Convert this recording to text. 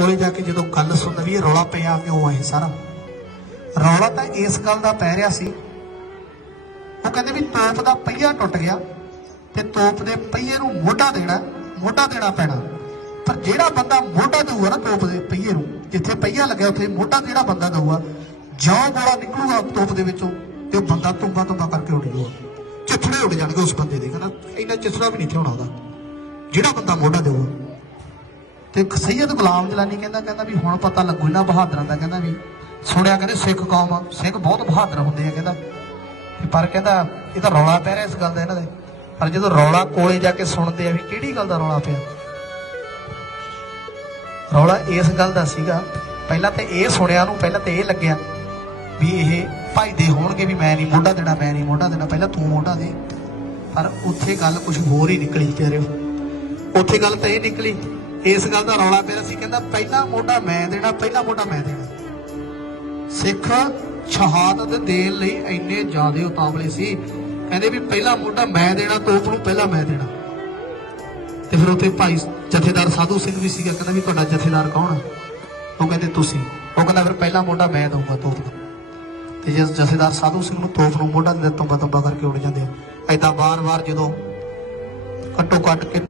ਕੋਲੇ ਜਾ ਕੇ ਜਦੋਂ ਗੱਲ ਸੁਣ ਵੀ ਰੌਲਾ ਪਿਆ ਕਿਉਂ ਆਏ ਸਾਰਾ। ਰੌਲਾ ਤਾਂ ਇਸ ਗੱਲ ਦਾ ਪੈ ਰਿਹਾ ਸੀ। ਉਹ ਕਹਿੰਦੇ ਵੀ ਤੋਪ ਦਾ ਪਹੀਆ ਟੁੱਟ ਗਿਆ ਤੇ ਤੋਪ ਦੇ ਪਹੀਏ ਨੂੰ ਮੋਢਾ ਦੇਣਾ ਮੋਢਾ ਦੇਣਾ ਪੈਣਾ। ਪਰ ਜਿਹੜਾ ਬੰਦਾ ਮੋਢਾ ਦਊਗਾ ਨਾ ਤੋਪ ਦੇ ਪਹੀਏ ਨੂੰ, ਜਿੱਥੇ ਪਹੀਆ ਲੱਗਿਆ ਉੱਥੇ ਮੋਢਾ ਜਿਹੜਾ ਬੰਦਾ ਦਊਗਾ, ਜਿਉਂ ਗੋਲਾ ਨਿਕਲੂਗਾ ਤੋਪ ਦੇ ਵਿੱਚੋਂ ਤੇ ਉਹ ਬੰਦਾ ਤੁੰਬਾ ਤੁੰਬਾ ਕਰਕੇ ਉੱਡ ਜਾਊਗਾ। ਚਿੱਥੜੇ ਉੱਡ ਜਾਣਗੇ ਉਸ ਬੰਦੇ ਦੇ, ਕਹਿੰਦਾ ਇੰਨਾ ਚਿੱਥੜਾ ਵੀ ਨਹੀਂ ਇੱਥੇ ਹੋਣਾ ਉਹਦਾ। ਜਿਹੜਾ ਬੰਦਾ ਮੋਢਾ ਦੇਊਗਾ। ਤੇ ਇੱਕ ਗੁਲਾਮ ਜਲਾਨੀ ਕਹਿੰਦਾ ਕਹਿੰਦਾ ਵੀ ਹੁਣ ਪਤਾ ਲੱਗੂ, ਇਹਨਾਂ ਬਹਾਦਰਾਂ ਦਾ ਕਹਿੰਦਾ ਵੀ, ਸੁਣਿਆ ਕਹਿੰਦੇ ਸਿੱਖ ਕੌਮ ਸਿੱਖ ਬਹੁਤ ਬਹਾਦਰ ਹੁੰਦੇ ਆ ਕਹਿੰਦਾ। ਪਰ ਕਹਿੰਦਾ, ਇਹ ਤਾਂ ਰੌਲਾ ਪੈ ਰਿਹਾ ਇਸ ਗੱਲ ਦਾ ਇਹਨਾਂ ਦੇ। ਪਰ ਜਦੋਂ ਰੌਲਾ ਕੋਲੇ ਜਾ ਕੇ ਸੁਣਦੇ ਆ ਵੀ ਕਿਹੜੀ ਗੱਲ ਦਾ ਰੌਲਾ ਪਿਆ? ਰੌਲਾ ਇਸ ਗੱਲ ਦਾ ਸੀਗਾ, ਪਹਿਲਾਂ ਤੇ ਇਹ ਸੁਣਿਆ ਨੂੰ ਪਹਿਲਾਂ ਤੇ ਇਹ ਲੱਗਿਆ ਵੀ ਇਹ ਭਾਈਦੇ ਹੋਣਗੇ ਵੀ ਮੈਂ ਨਹੀਂ, ਮੋਢਾ ਦੇਣਾ, ਮੈਂ ਨਹੀਂ, ਮੋਢਾ ਦੇਣਾ, ਪਹਿਲਾਂ ਤੂੰ ਮੋਢਾ ਦੇ। ਪਰ ਉੱਥੇ ਗੱਲ ਕੁਝ ਹੋਰ ਹੀ ਨਿਕਲੀ ਪੈ ਰਹੇ ਹੋ ਉੱਥੇ ਗੱਲ ਤਾਂ ਇਹ ਨਿਕਲੀ ਇਸ ਗੱਲ ਦਾ ਰੌਲਾ ਪਿਆ ਸੀ, ਕਹਿੰਦਾ ਪਹਿਲਾ ਮੋਢਾ ਮੈਂ ਦੇਣਾ, ਪਹਿਲਾ ਮੋਢਾ ਮੈਂ ਦੇਣਾ। ਸਿੱਖ ਸ਼ਹਾਦਤ ਦੇਣ ਲਈ ਇੰਨੇ ਜ਼ਿਆਦੇ ਉਤਾਵਲੇ ਸੀ, ਕਹਿੰਦੇ ਵੀ ਪਹਿਲਾ ਮੋਢਾ ਮੈਂ ਦੇਣਾ ਤੋਪ ਨੂੰ ਪਹਿਲਾ ਮੈਂ ਦੇਣਾ। ਤੇ ਫਿਰ ਉੱਥੇ ਭਾਈ ਜਥੇਦਾਰ ਸਾਧੂ ਸਿੰਘ ਵੀ ਸੀਗਾ, ਕਹਿੰਦਾ ਵੀ ਤੁਹਾਡਾ ਜਥੇਦਾਰ ਕੌਣ ਉਹ ਕਹਿੰਦੇ ਤੁਸੀਂ। ਉਹ ਕਹਿੰਦਾ ਫਿਰ ਪਹਿਲਾ ਮੋਢਾ ਮੈਂ ਦਊਂਗਾ ਤੋਪ ਨੂੰ ਤੇ ਜਿਸ ਜਥੇਦਾਰ ਸਾਧੂ ਸਿੰਘ ਨੂੰ ਤੋਪ ਨੂੰ ਮੋਢਾ ਦੇ ਤੰਬਾ ਤੰਬਾ ਕਰਕੇ ਉੱਡ ਜਾਂਦੇ ਆ। ਐਦਾਂ ਵਾਰ-ਵਾਰ ਜਦੋਂ ਘੱਟੋ ਘੱਟ ਕੇ